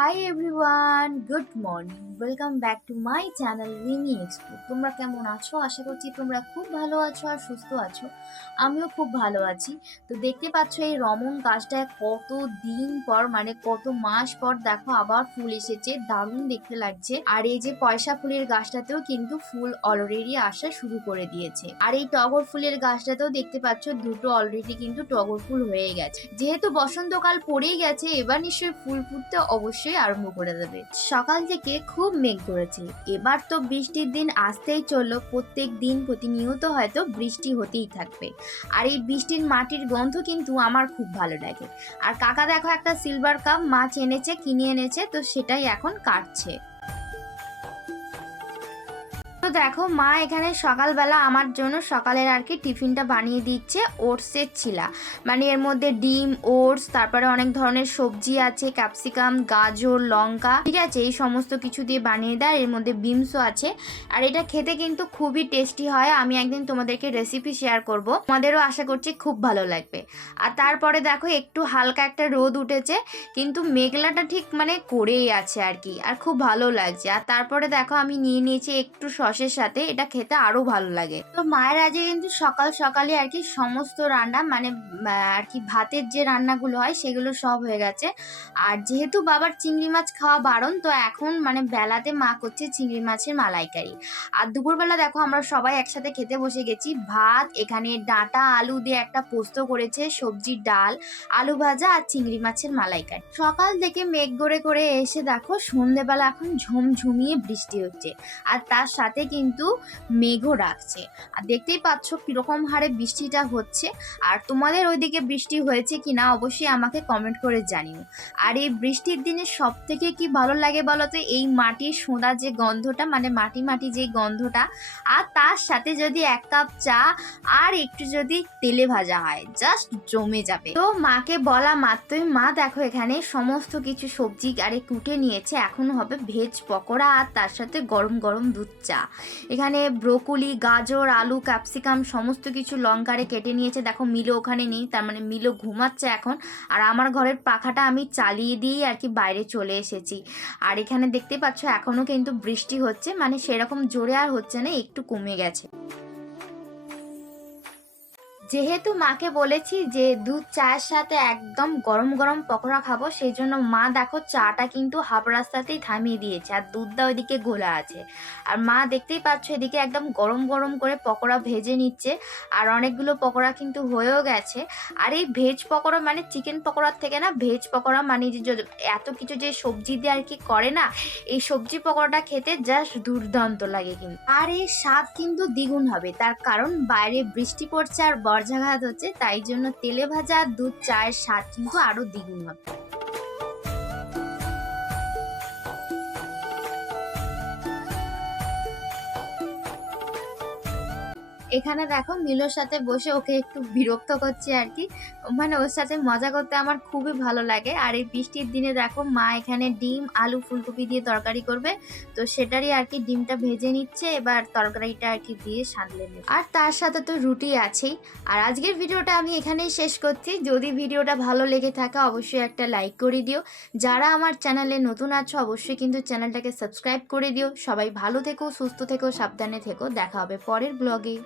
Hi everyone good morning welcome back to my channel Rimi expo তোমরা কেমন আছো? আশা করছি তোমরা খুব ভালো আছো আর সুস্থ আছো। আমিও খুব ভালো আছি। তো দেখতে পাচ্ছ এই রমন গাছটা কত দিন পর মানে কত মাস পর দেখো আবার ফুল এসেছে, দারুণ দেখতে লাগছে। আর এই যে পয়সা ফুলের গাছটাতেও কিন্তু ফুল অলরেডি আসা শুরু করে দিয়েছে। আর এই টগর ফুলের গাছটাতেও দেখতে পাচ্ছ দুটো অলরেডি কিন্তু টগর ফুল হয়ে গেছে। যেহেতু বসন্তকাল পড়েই গেছে, এবার নিশ্চয়ই ফুল ফুটতে অবশ্যই আরম্ভ করে দেবে। সকাল থেকে খুব মেঘ করেছে এবার তো বৃষ্টির দিন আসতেই চলল। প্রত্যেক দিন প্রতিনিয়ত হয়তো বৃষ্টি হতেই থাকবে। আর এই বৃষ্টির মাটির গন্ধ কিন্তু আমার খুব ভালো লাগে। আর কাকা দেখো একটা সিলভার কাপ মাছ এনেছে, কিনে এনেছে, তো সেটাই এখন কাটছে। তো দেখো, মা এখানে সকালবেলা আমার জন্য সকালের আর কি টিফিনটা বানিয়ে দিচ্ছে ওটসের ছিলা। মানে এর মধ্যে ডিম, ওটস, তারপরে অনেক ধরনের সবজি আছে, ক্যাপসিকাম, গাজর, লঙ্কা, ঠিক আছে, এই সমস্ত কিছু দিয়ে বানিয়ে দেয় এর মধ্যে বিমসও আছে। আর এটা খেতে কিন্তু খুবই টেস্টি হয়, আমি একদিন তোমাদেরকে রেসিপি শেয়ার করব, তোমাদেরও আশা করছি খুব ভালো লাগবে। আর তারপরে দেখো, একটু হালকা একটা রোদ উঠেছে, কিন্তু মেঘলাটা ঠিক মানে করেই আছে আর কি, আর খুব ভালো লাগছে। আর তারপরে দেখো, আমি নিয়ে নিয়েছি একটু সসের সাথে এটা খেতে আরও ভালো লাগে। তো মায়ের আজকে কিন্তু সকাল সকালে আর কি সমস্ত রান্না মানে আর কি ভাতের যে রান্নাগুলো হয় সেগুলো সব হয়ে গেছে। আর যেহেতু বাবার চিংড়ি মাছ খাওয়া বারণ, তো এখন মানে বেলাতে মা করছে চিংড়ি মাছের মালাইকারি। আর দুপুরবেলা দেখো আমরা সবাই একসাথে খেতে বসে গেছি। ভাত, এখানে ডাঁটা, আলু দিয়ে একটা পোস্ত করেছে, সবজির ডাল, আলু ভাজা আর চিংড়ি মাছের মালাইকারি। সকাল থেকে মেঘ করে করে এসে দেখো সন্ধেবেলা এখন ঝুমঝুমিয়ে বৃষ্টি হচ্ছে। আর তার সাথে কিন্তু মেঘও রাখছে। আর দেখতেই পাচ্ছ কীরকম হারে বৃষ্টিটা হচ্ছে। আর তোমাদের ওইদিকে বৃষ্টি হয়েছে কি না অবশ্যই আমাকে কমেন্ট করে জানিও। আর এই বৃষ্টির দিনে সব থেকে কি ভালো লাগে বলো তো? এই মাটির সোঁদা যে গন্ধটা মানে মাটি মাটি যে গন্ধটা, আর তার সাথে যদি এক কাপ চা আর একটু যদি তেলে ভাজা হয় জাস্ট জমে যাবে। তো মাকে বলা মাত্রই, মা, দেখো এখানে সমস্ত কিছু সবজি আরে কুটে নিয়েছে। এখন হবে ভেজ পকোড়া আর তার সাথে গরম গরম দুধ চা। এখানে ব্রোকলি, গাজর, আলু, ক্যাপসিকাম, সমস্ত কিছু লঙ্কারে কেটে নিয়েছে। দেখো মিলো ওখানে নেই, তার মানে মিলো ঘুমাচ্ছে এখন। আর আমার ঘরের পাখাটা আমি চালিয়ে দিয়েই আর কি বাইরে চলে এসেছি। আর এখানে দেখতে পাচ্ছ এখনও কিন্তু বৃষ্টি হচ্ছে মানে সেরকম জোরে আর হচ্ছে না, একটু কমে গেছে। যেহেতু মাকে বলেছি যে দুধ, চায়ের সাথে একদম গরম গরম পকোড়া খাব, সেই জন্য মা দেখো চাটা কিন্তু হাফ রাস্তাতেই থামিয়ে দিয়েছে আর দুধটা ওইদিকে গোলা আছে। আর মা দেখতেই পাচ্ছ এদিকে একদম গরম গরম করে পকোড়া ভেজে নিচ্ছে আর অনেকগুলো পকোড়া কিন্তু হয়েও গেছে। আর এই ভেজ পকোড়া মানে চিকেন পকোড়ার থেকে না, ভেজ পকোড়া মানে যে এত কিছু যে সবজি দিয়ে আর কি করে না, এই সবজি পকোড়াটা খেতে জাস্ট দুর্দান্ত লাগে কিন্তু। আর এর স্বাদ কিন্তু দ্বিগুণ হবে, তার কারণ বাইরে বৃষ্টি পড়ছে আর বর্ষাঘাত হচ্ছে তাই জন্য তেলে ভাজা দুধ চায়ের স্বাদ কিন্তু আরও দ্বিগুণ হবে। এখানে দেখো মিলোর সাথে বসে ওকে একটু বিরক্ত করছে আর কি। মানে ওর সাথে মজা করতে আমার খুবই ভালো লাগে। আর এই বৃষ্টির দিনে দেখো মা এখানে ডিম, আলু, ফুলকপি দিয়ে তরকারি করবে। তো সেটারই আর কি ডিমটা ভেজে নিচ্ছে, এবার তরকারিটা আর কি দিয়ে নেবে। আর তার সাথে তো রুটি আছেই। আর আজকের ভিডিওটা আমি এখানেই শেষ করছি। যদি ভিডিওটা ভালো লেগে থাকে অবশ্যই একটা লাইক করে দিও। যারা আমার চ্যানেলে নতুন আছো, অবশ্যই কিন্তু চ্যানেলটাকে সাবস্ক্রাইব করে দিও। সবাই ভালো থেকো, সুস্থ থেকো, সাবধানে থেকো। দেখা হবে পরের ব্লগে।